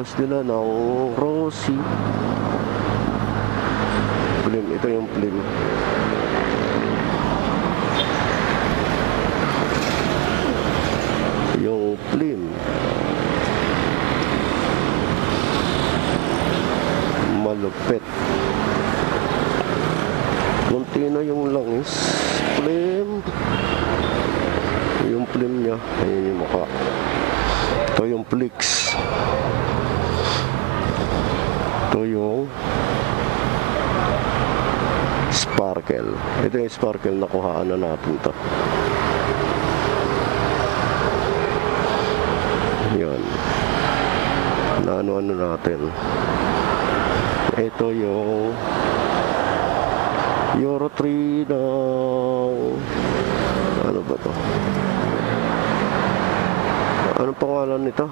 labas nila ng Rossi. Plim, ito yung plim. Yung plim. Malupit. Kunti na yung langis. Plim. Yung plim niya. Ayun yung mukha. Ito yung Flix. Ito yung Sparkle. Ito yung Sparkle na kuhaan na natin to. Yan. Na ano natin. Ito yung Euro 3 ng ano ba to? Anong pangalan nito?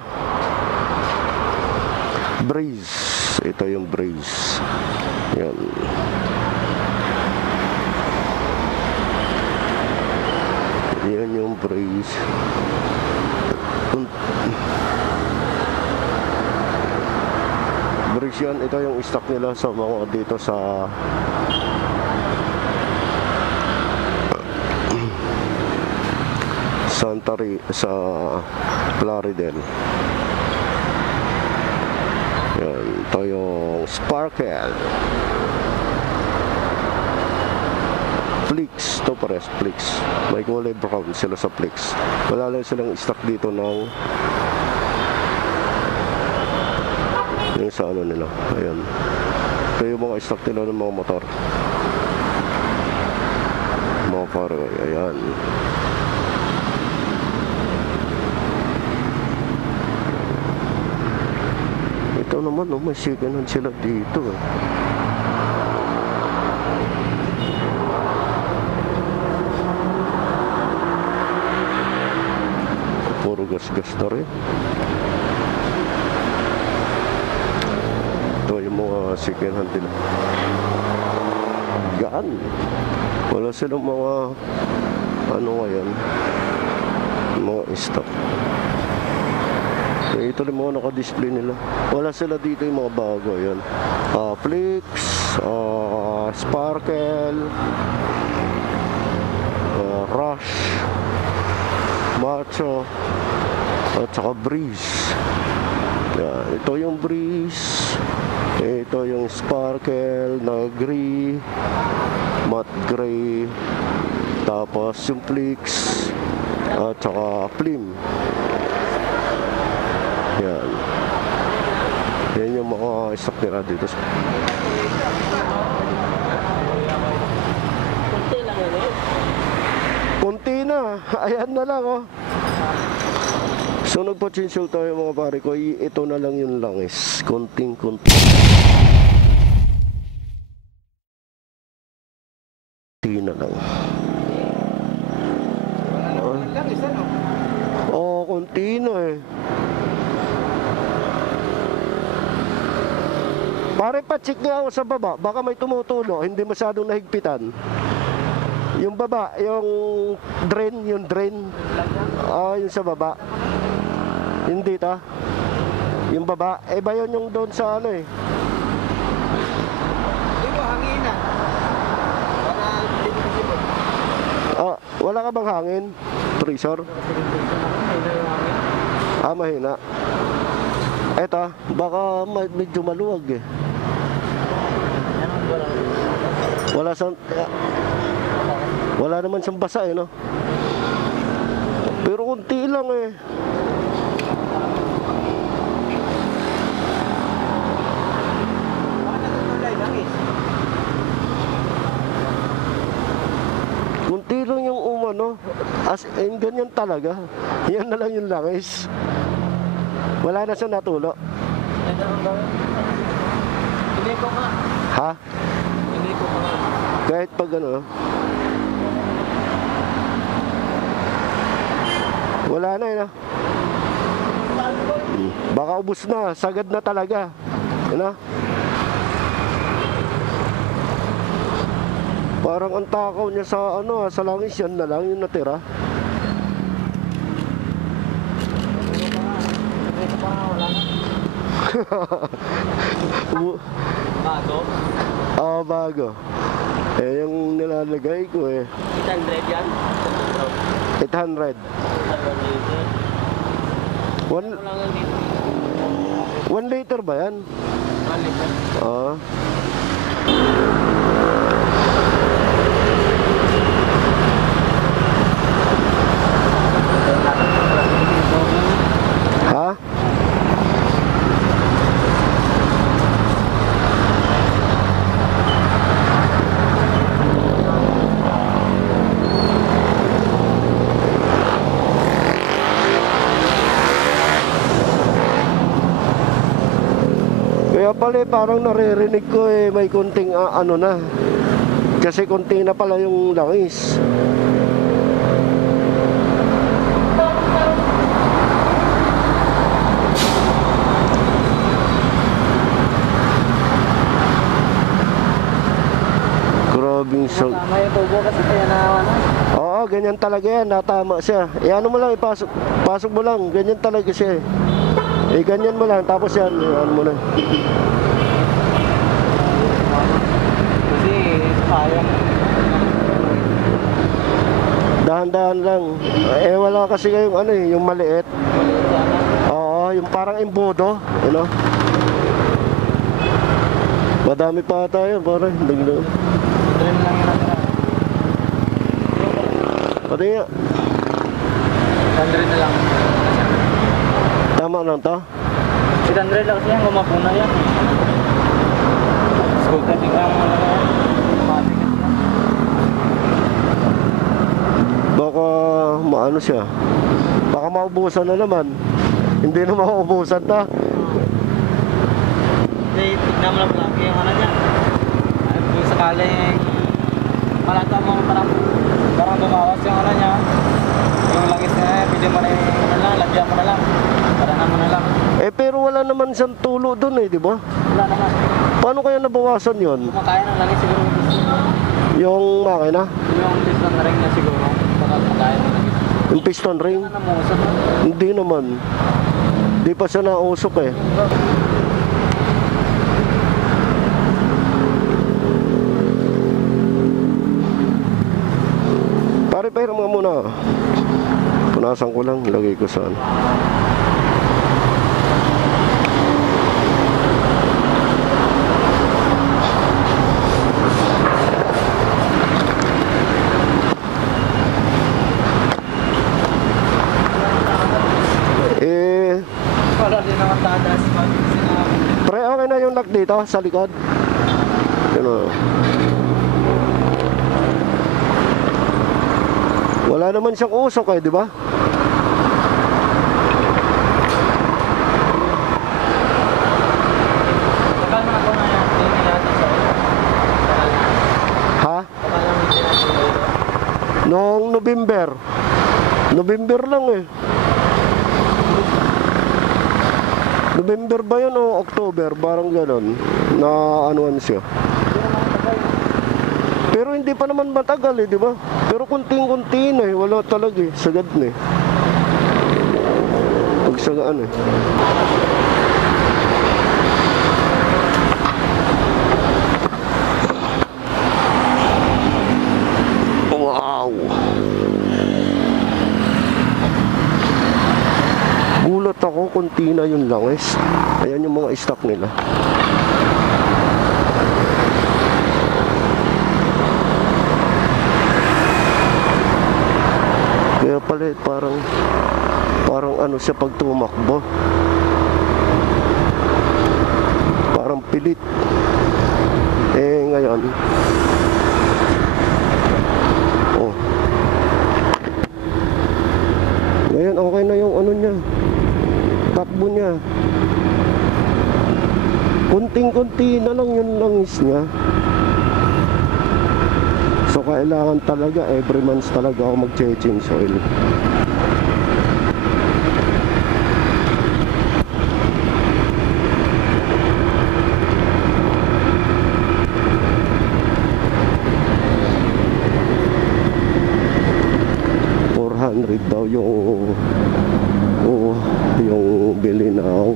Breeze. Ito yung Breeze. Yan. Yan yung Breeze. Breeze yan. Ito yung stock nila sa mga dito sa sa Plaridel. Yan, ito yung Sparkle. Flix, ito pares Flix. May kulay brown sila sa Flix. Wala lang silang stock dito ng yung sa ano nila. Ayan. Ito yung mga stock nila ng mga motor. Mga Faraway. Ayan. Ito naman, may second hand sila dito. Puro gas-gas na rin. Ito yung mga second hand nila. Yan. Wala silang mga ano ngayon, mga stock. Ito rin mga naka-display nila. Wala sila dito yung mga bago. Yan. Flix, Sparkle, Rush, Macho, at saka Breeze. Yan. Ito yung Breeze. Ito yung Sparkle na gray, matte gray. Tapos yung Flix at saka Plim. Yan. Yan yung mga stock nila dito. Kunti na. Ayan na lang, oh. So nagpa-chinsul tayo mga pare ko. Ito na lang yung langis. Kunting-kunti na lang. Oh, kunti na eh. Pare, pa-check nga ako sa baba. Baka may tumutulo. Hindi masyadong nahigpitan. Yung baba, yung drain. Yung sa baba. Hindi ta. Yung baba. Eh ba yun yung doon sa ano eh? Hindi mo hangin na. Wala ka bang hangin? Pressure? Mahina. Eto, baka medyo maluwag eh. Wala naman siyang basa eh, no? Pero kunti lang eh. Kunti lang yung umano. As in, ganyan talaga. Yan na lang yung langis. Wala na siya natulo. Hindi ko nga. Ha? Hindi ko nga. Kahit pag ano, wala na yun, baka ubos na, sagad na talaga. Ano? Parang ang takaw niya sa ano, sa langis, yan na lang yung natira. Bago. Bago. Eh, yung nilalagay ko eh, 800 yan. 800. 1 Wala nga dito. 1 liter ba yan? Balik yan. Ah. Ha? Kaya pala parang naririnig ko eh may konting ano na. Kasi konti na pala yung langis. Grabing sal. Tama yung tubo kasi kaya nawan na. Oo, ganyan talaga yan. Natama siya. Eh ano mo lang, ipasok. Pasok mo lang. Ganyan talaga siya eh. Eh ganyan mo lang. Tapos yan, ano mo na. Kasi sayang. Dahan-dahan lang. Eh wala kasi kayong ano eh, yung maliit. Maliit sana. Oo, yung parang embudo. You know? Madami pa tayo, parang. Dagdag. Trim lang yun natin. Pati nga. 800 na lang. Tama lang to. 800 lang kasi yan. Gumapuna yan. Scooter din lang mo lang yan. Matigas yan. Baka maano siya. Baka maubusan na naman. Hindi na maubusan ta. Hindi, tignan mo lang lagi yung ano niya. Ay, kung sakaling malata mo parang bumawas yung ano niya. Yung langis na yan, pwede mo na yung ano lang, lagyan mo na lang. Parahan mo na lang. Eh pero wala naman siyang tulo doon eh, di ba? Wala naman. Paano kaya nabawasan yon? Kumakain ng langis siguro yung piston. Yung makina? Yung piston na rin niya siguro. Baka kumakain ng langis. Yung piston ring? Ano mo, usap mo. Hindi naman. Di pa siya nausok eh. Pare, pahiram nga muna. Punasan ko lang, lagay ko saan. Para din naman tadas pag sinabi. Pre, okay na yung lock dito sa likod. Yun o. Wala naman siyang usok eh, di ba? Tagal mo na ko na yan. Hindi na yata sa iyo. Ha? Tagal lang hindi na sa iyo. Noong November. November lang eh. November ba yun o October? Parang ganon. Na anuan siya. Pero hindi pa naman matagal eh, di ba? Pero kunting-kunti na eh. Wala talaga eh. Sagad na eh. Pagsagaan eh. Wow! Gulat ako, kunti na yung langis. Ayan yung mga stock nila. Kaya pala parang ano siya pag tumakbo. Parang pilit. Eh ngayon. Oh. Ngayon okay na yung ano niya. Takbo niya. Kunting-kunti na lang yung langis niya. So kailangan talaga every month talaga ako mag-change oil. $400 daw yung bili ng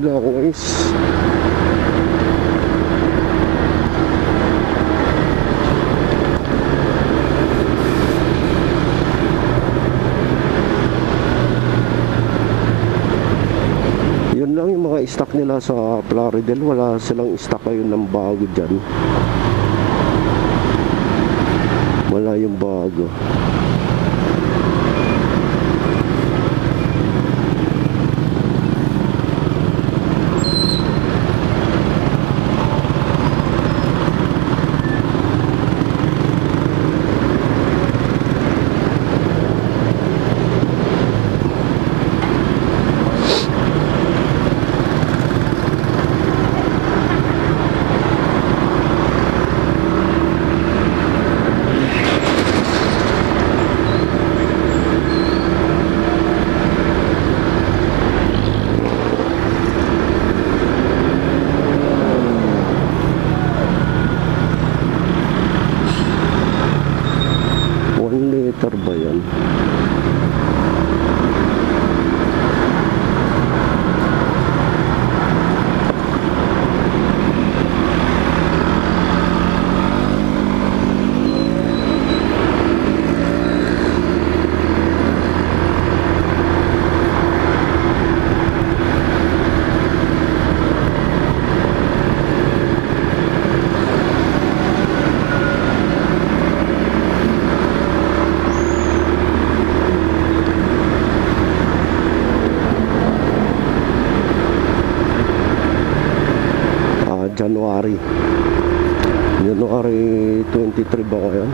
na ako guys. Yun lang yung mga stock nila sa Plaridel. Wala silang stock ngayon ng bago dyan. Wala yung bago. Liter ba yan? January 23 ba ngayon?